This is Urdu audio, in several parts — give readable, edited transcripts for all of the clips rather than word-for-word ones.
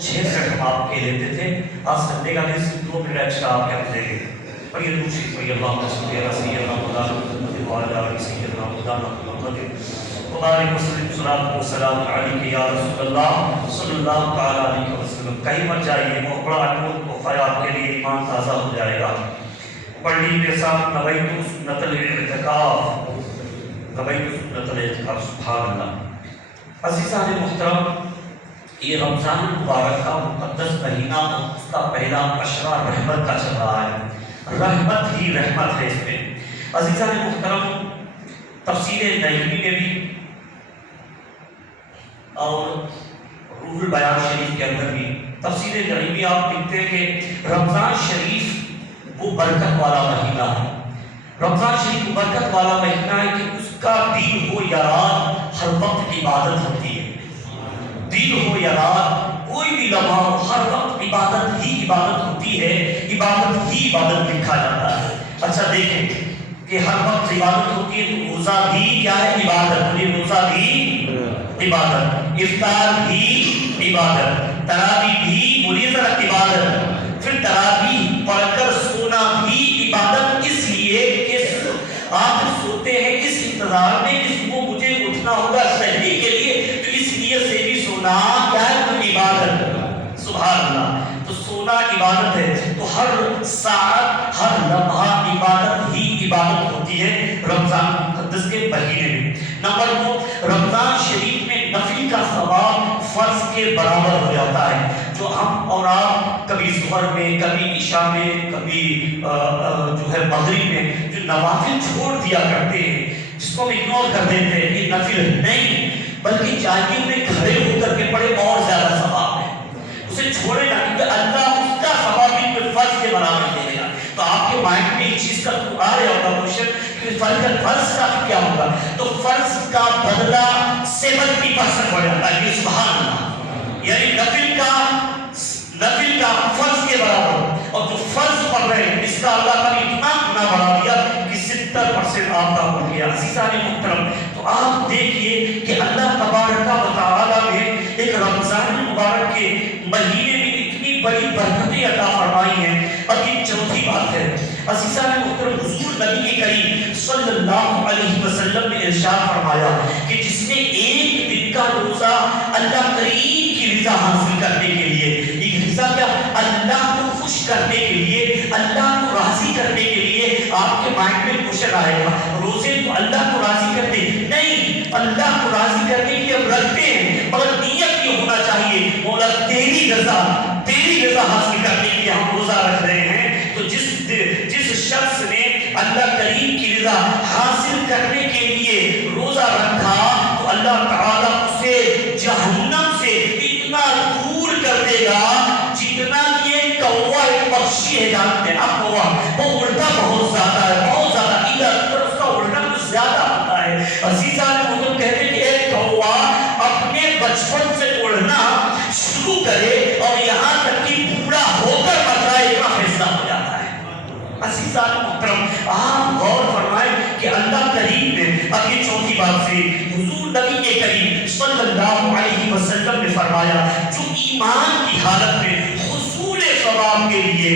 6 منٹ ہم آپ کے لیتے تھے، آج سنڈے کا دن صرف 2 منٹ ایکسٹرا آپ کے دیں گے۔ اور یہ دوسری کوئی اللہ صلی اللہ سیدنا محمد وعلی سیدنا محمد وبارک وسلم صلاۃ و سلام علیک یا رسول اللہ صلی اللہ تعالی علیہ وسلم۔ کہیں مت جائیے، بہت بڑا انمول تحفہ آپ کے لیے، ایمان تازہ ہو جائے گا۔ پڑھ لیجیے ساتھ، نویت سنت الاعتکاف، نویت سنت الاعتکاف، سبحان اللہ۔ عزیزان محترم، یہ رمضان المبارک کا مقدس مہینہ اور اس کا پہلا عشرہ رحمت کا چل رہا ہے، رحمت ہی رحمت ہے اس میں۔ عزیزان محترم، تفسیر نجمی میں بھی اور روح البیان شریف کے اندر بھی تفسیر نجمی آپ لکھتے ہیں کہ رمضان شریف وہ برکت والا مہینہ ہے۔ رمضان شریف وہ برکت والا مہینہ ہے کہ اس کا دن ہو یا رات ہر وقت عبادت ہوتی ہے۔ دن ہو یا رات، کوئی بھی لمحہ ہو، ہر وقت عبادت ہی عبادت ہوتی ہے، عبادت ہی عبادت لکھا جاتا ہے۔ اچھا دیکھیں کہ ہر وقت عبادت ہوتی ہے تو روزہ بھی کیا ہے؟ عبادت۔ روزہ بھی عبادت، افطار بھی عبادت، تراویح بھی بولیے ذرا عبادت، پھر تراویح پڑھ کر سونا بھی عبادت، اس لیے کہ آپ سوتے ہیں اس انتظار میں کہ صبح مجھے اٹھنا ہوگا سحری کے لیے، تو اس لیے سے بھی سونا کیا ہے؟ تو عبادت۔ سبحان اللہ۔ تو سونا عبادت ہے، تو ہر ساعت ہر لمحہ عبادت ہی عبادت ہوتی ہے رمضان مقدس کے مہینے میں۔ نمبر 2، رمضان شریف میں نفل کا ثواب فرض کے برابر ہو جاتا ہے۔ جو ہم اور آپ کبھی ظہر میں، کبھی عشاء میں، کبھی جو ہے مغرب میں جو نوافل چھوڑ دیا کرتے ہیں، جس کو ہم اگنور کر دیتے ہیں، یہ نفل نہیں بلکہ چاہیے انہیں کھڑے ہو کر کے پڑھے، اور زیادہ ثواب ہے۔ اسے چھوڑے نہ، کیونکہ اللہ اس کا ثواب بھی فرض کے برابر دے گا۔ تو آپ کے مائنڈ میں اس چیز کا آ رہا ہوگا کوشچن کہ فرض کا کیا ہوگا؟ تو فرض کا بدلہ 70% ہو جاتا ہے، سبحان اللہ۔ یعنی نفل کا فرض کے برابر، اور جو فرض پڑھ رہے ہیں اس کا اللہ تعالیٰ اتنا گنا بڑھا دیا کہ 70% آپ کا ہو گیا۔ عزیزان محترم، تو آپ دیکھیے کہ اللہ تبارک و تعالیٰ نے ایک رمضان المبارک کے مہینے میں اتنی بڑی برکتیں عطا فرمائی ہیں۔ اب یہ چوتھی بات ہے، عزیزان محترم، حضور نبی کریم صلی اللہ علیہ وسلم نے ارشاد فرمایا کہ جس نے ایک دن کا روزہ اللہ کریم کی رضا حاصل کرنے کے لیے، ایک رضا کیا؟ اللہ کو خوش کرنے کے لیے، اللہ کو راضی کرنے کے لیے، آپ کے مائنڈ میں کوشچن آئے گا روزے تو اللہ کو راضی کرتے نہیں، اللہ کو راضی کرنے کے لیے ہم رکھتے ہیں، مگر نیت یہ ہونا چاہیے مولا تیری رضا حاصل کرنے کے لیے ہم روزہ رکھ رہے ہیں۔ تو جس شخص نے اللہ کریم کی رضا حاصل کرنے کے لیے روزہ رکھا تو اللہ تعالیٰ اسے جہنم سے اتنا دور کر دے گا جتنا یہ کوا ایک پکشی ہے، جانتے ہیں آپ، کوا وہ اڑتا بہت زیادہ ہے، بہت زیادہ، ادھر اس کا اڑنا کچھ زیادہ ہوتا ہے۔ عزیزان محترم، کہتے ہیں کہ ایک کوا اپنے بچپن سے اڑنا شروع کرے اور یہاں تک کہ بوڑھا ہو کر مر جائے، اتنا فیصلہ ہو جاتا ہے۔ عزیزان محترم، آپ غور فرمائیں کہ اللہ کریم نے، اب یہ چوتھی بات سے حضور نبی کے کریم صلی اللہ علیہ وسلم نے فرمایا جو ایمان کی حالت میں حصول ثواب کے لیے،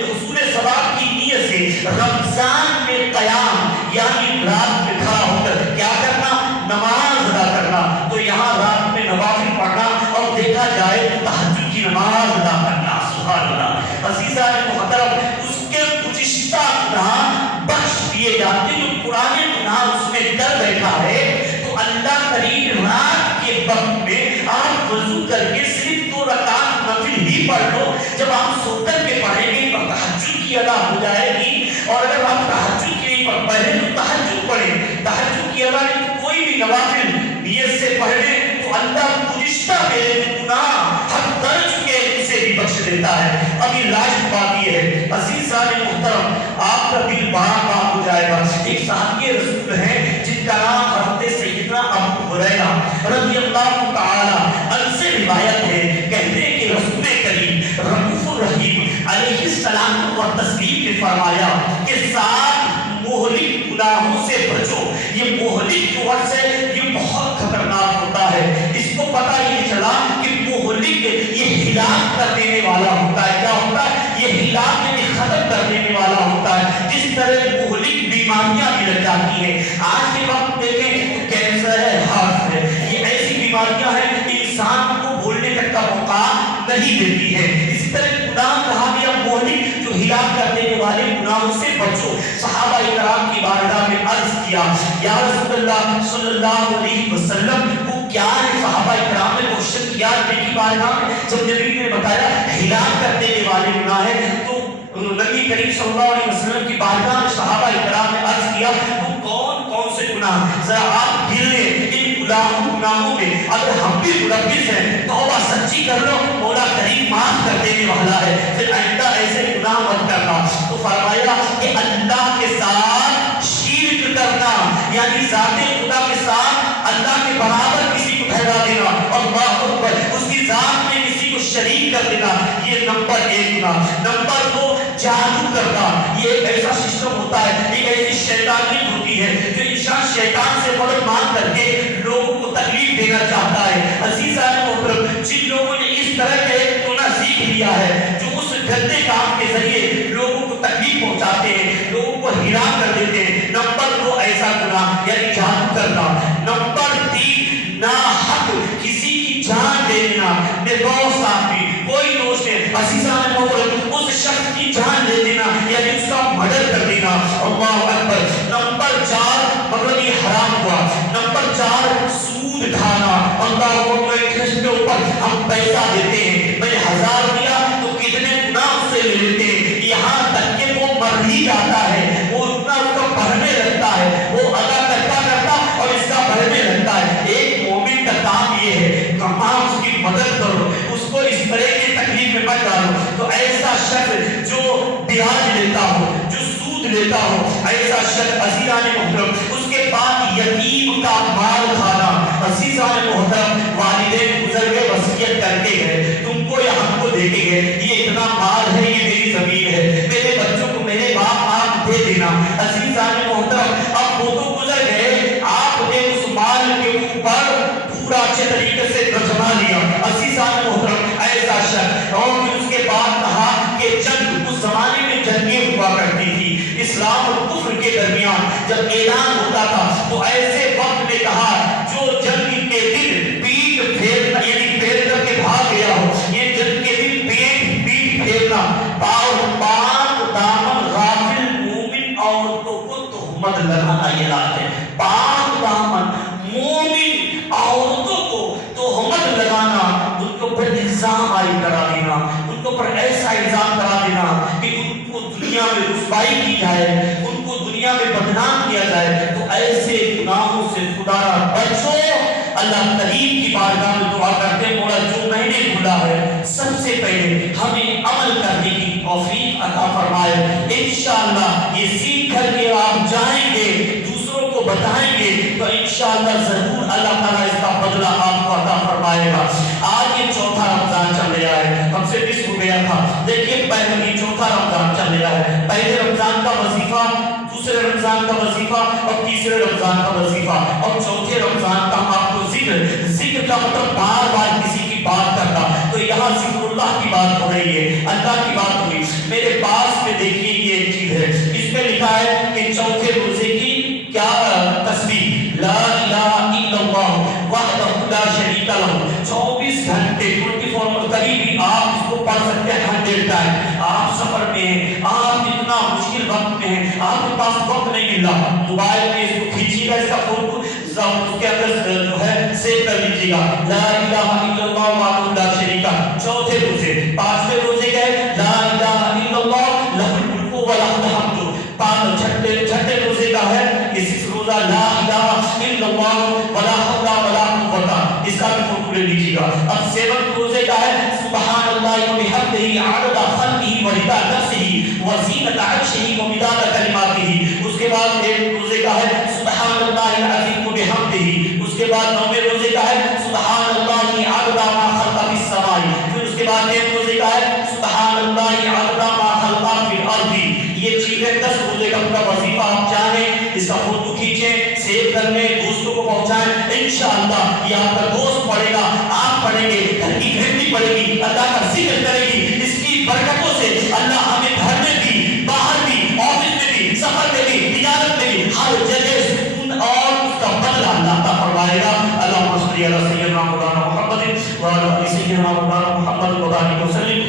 حصول ثواب کی نیت سے رمضان میں قیام یعنی رات میں کھڑا ہو کر کیا کرنا؟ نماز ادا کرنا، تو یہاں رات میں نوافل پڑھنا اور دیکھا جائے تو تہجد کی نماز ادا کرنا، سبحان اللہ۔ عزیزان محترم، اس کے گزشتہ گناہ بخش دیے جاتے ہیں، جو پرانے گناہ اس میں کر بیٹھا ہے تو اللہ کریم رات کے وقت میں آپ وضو کر کے صرف 2 رکعت نفل ہی پڑھ لو، جب آپ سو کر کے پڑھیں گے تو تہجد کی ادا ہو جائے گی، اور اگر آپ تہجد کی نہیں پڑھیں تو تہجد پڑھیں، تہجد کی ادا نہیں تو کوئی بھی نوافل نیت سے پڑھ لیں تو اللہ گزشتہ میرے گناہ ہم کر چکے اسے بھی بخش دیتا ہے۔ اب یہ لازم بات یہ ہے عزیزان محترم، آپ کا دل بار بار ہو جائے گا، ایک صحابی رسول ہیں جن کا نام حضرت سیدنا ابو ہریرہ رضی اللہ تعالی عنہ سے روایت ہے، کہتے ہیں کہ رسول کریم رؤوف الرحیم علیہ السلام کو تسلیم نے فرمایا کہ 7 مہلک گناہوں سے بچو۔ یہ مہلک جو ورڈ ہے یہ بہت خطرناک ہوتا ہے، اس کو پتہ یہ چلا کہ مہلک یہ نہیں دیتی ہے۔ اسی طرح گناہ کہا گیا مہلک، جو ہلاک کر دینے والے گناہوں سے بچو۔ صحابہ کرام کی بارگاہ میں عرض کیا یا رسول اللہ صلی اللہ علیہ وسلم وہ کیا ہے؟ صحابہ کرام نے کوشچن کیا نبی کی بارگاہ میں، جب نبی نے بتایا ہلاک کر دینے والے گناہ ہے، تو نبی کریم صلی اللہ علیہ وسلم کی بارگاہ میں صحابہ کرام نے عرض کیا وہ کون کون سے گناہ؟ ذرا آپ گر لیں ان گناہوں میں، اگر ہم بھی ملوث ہیں توبہ سچی کر لو، مولا کریم معاف کر دینے والا ہے، پھر آئندہ ایسے گناہ مت کرنا۔ تو فرمایا کہ اللہ کے ساتھ شرک کرنا، یعنی ذات خدا کے ساتھ اللہ کے برابر کسی کو ٹھہرا دینا، اللہ اکبر، اس کی ذات میں کسی کو شریک کر دینا، یہ نمبر 1 گناہ۔ نمبر 2 جادو کرنا، یہ ایک ایسا سسٹم ہوتا ہے، ایک ایسی شیطانیت ہوتی ہے جو انسان شیطان سے مدد مانگ کر کے لوگوں کو تکلیف دینا چاہتا ہے۔ عزیزان محترم، جن لوگوں نے اس طرح کے ٹونا سیکھ لیا ہے، جو اس گندے کام کے ذریعے لوگوں کو تکلیف پہنچاتے ہیں، لوگوں کو ہلاک کر دیتے ہیں، نمبر 2 ایسا گناہ یعنی جادو کرنا۔ نمبر 3 ناحق کسی کی جان لے لینا، نردوش آدمی، کوئی دوست ہے، عزیزان محترم، اس شخص کی جان لے لینا یعنی اس کا مرڈر کر دینا، اللہ اکبر۔ نمبر 4 مطلب یہ حرام ہوا۔ نمبر 4 سود کھانا، اللہ اکبر، انٹرسٹ کے اوپر ہم پیسہ دیتے ہیں، میں نے 1000 دیا تو کتنے گنا اس سے لے لیتے ہیں، یہاں تک کہ وہ مر ہی جاتا ہے، وہ اتنا اس کا بڑھنے لگتا ہے، وہ ادا کرتا اور اس کا بڑھنے لگتا ہے۔ ایک مومن کا کام یہ ہے تمام اس کی مدد کرو، اس کو اس طرح کی تکلیف میں مت ڈالو۔ تو ایسا شخص جو بیاج لیتا ہو، جو سود لیتا ہو، ایسا شخص عزیزان محترم، اس کے بعد یتیم کا مال کھانا، عزیزان محترم، والدین گزر گئے وصیت کر کے گئے، تم کو یا ہم کو دے کے گئے، یہ اتنا مال ہے، یہ میری زمین ہے، میرے بچوں کو میرے باپ آپ دے دینا۔ عزیزان محترم، اب وہ تو گزر گئے، آپ نے اس مال کے اوپر پورا اچھے طریقے سے ترجمہ لیا۔ عزیزان محترم، ایسا شخص، اور پھر اس کے بعد کہا کہ جنگ، اس زمانے میں جنگیں ہوا کرتی تھی اسلام اور کفر کے درمیان، جب اعلان ہوتا تھا تو ایسے وقت میں کہا جو جنگ کے دن پیٹ پھیرنا یعنی پھیر کر کے بھاگ گیا ہو، یہ جنگ کے دن پیٹ پھیرنا، پاک دامن غافل مومن عورتوں کو تہمت لگانا، یہ رات ہے، پاک دامن مومن عورتوں کو تہمت لگانا، ان کے اوپر الزام عائد کرا دینا، ان کے اوپر ایسا الزام کرا دینا کہ ان کو دنیا میں رسوائی کی جائے، ان کو دنیا میں بدنام کیا جائے۔ تو ایسے گناہوں سے خدا را بچو۔ اللہ کریم کی بارگاہ میں دعا کرتے ہیں مولا جو میں نے بھولا ہے سب سے پہلے ہمیں عمل کرنے کی توفیق عطا فرمائے۔ انشاءاللہ یہ سیکھ کر کے آپ جائیں گے، دوسروں کو بتائیں گے تو انشاءاللہ ضرور اللہ تعالیٰ اس کا بدلہ آپ کو عطا فرمائے گا۔ آج یہ چوتھا رمضان چل رہا ہے، ہم سے مس ہو گیا تھا، دیکھیے پہلے چوتھا رمضان چل رہا ہے، پہلے رمضان کا وظیفہ، دوسرے رمضان کا وظیفہ اور تیسرے رمضان کا وظیفہ اور چوتھے رمضان کا آپ کو ذکر کا مطلب بار بار کسی کی بات کرنا، تو یہاں ذکر اللہ کی بات ہو رہی ہے، اللہ کی بات ہوئی۔ میرے پاس میں دیکھیے یہ ایک چیز ہے، اس میں لکھا ہے کہ چوتھے روزے کی کیا تسبیح، لا الہ الا اللہ وحدہ لا شریک لہ، 24 گھنٹے 24 قریبی آپ اس کو پڑھ سکتے ہیں 100 ٹائم۔ آپ سفر میں ہیں، آپ اتنا مشکل وقت میں ہیں، آپ کے پاس وقت نہیں مل رہا، موبائل میں اس کو کھینچیے گا، اس کا فوٹو اس کے اندر جو ہے سیو کر لیجیے گا، لا الہ الا اللہ وحدہ لا شریک لہ۔ چوتھے روزے، 5ویں روزے کا ہے لا الہ الا اللہ لہ الملک و لہ الحمد۔ چھٹے روزے کا ہے اس روزہ لا الہ الا اللہ ولا حول ولا قوت، اس کا بھی فوٹو لے لیجیے گا۔ اب 7 روزے کا ہے سبحان اللہ وبحمدہ عدد خلقہ ورضا نفسہ وزینۃ عرشہ ومداد کلماتہ۔ اس کے بعد 8 روزے کا ہے سبحان اللہ العظیم وبحمدہ۔ اس کے بعد 9ویں روزے کا ہے سبحان اللہ عدد ما خلق فی السماء۔ پھر اس کے بعد 10 روزے کا ہے سبحان اللہ عدد ما خلق فی الارض۔ یہ چیزیں 10 روزے کا پورا وظیفہ آپ چاہیں اس کا فوٹو کھینچیں، سیو کر لیں، دوستوں کو پہنچائیں، انشاءاللہ یہ آپ کا دوست پڑھے گا، آپ پڑھیں گے، گھر کی فیملی پڑھے گی، اللہ کا ذکر کرے گی، اس کی برکتوں سے اللہ ہمیں گھر میں بھی، باہر بھی، آفس میں بھی، سفر میں بھی، تجارت میں بھی، ہر جگہ سکون اور اس کا بدلہ اللہ عطا فرمائے گا۔ اللہ صلی علی سیدنا مولانا محمد و علی سیدنا مولانا محمد و بارک وسلم.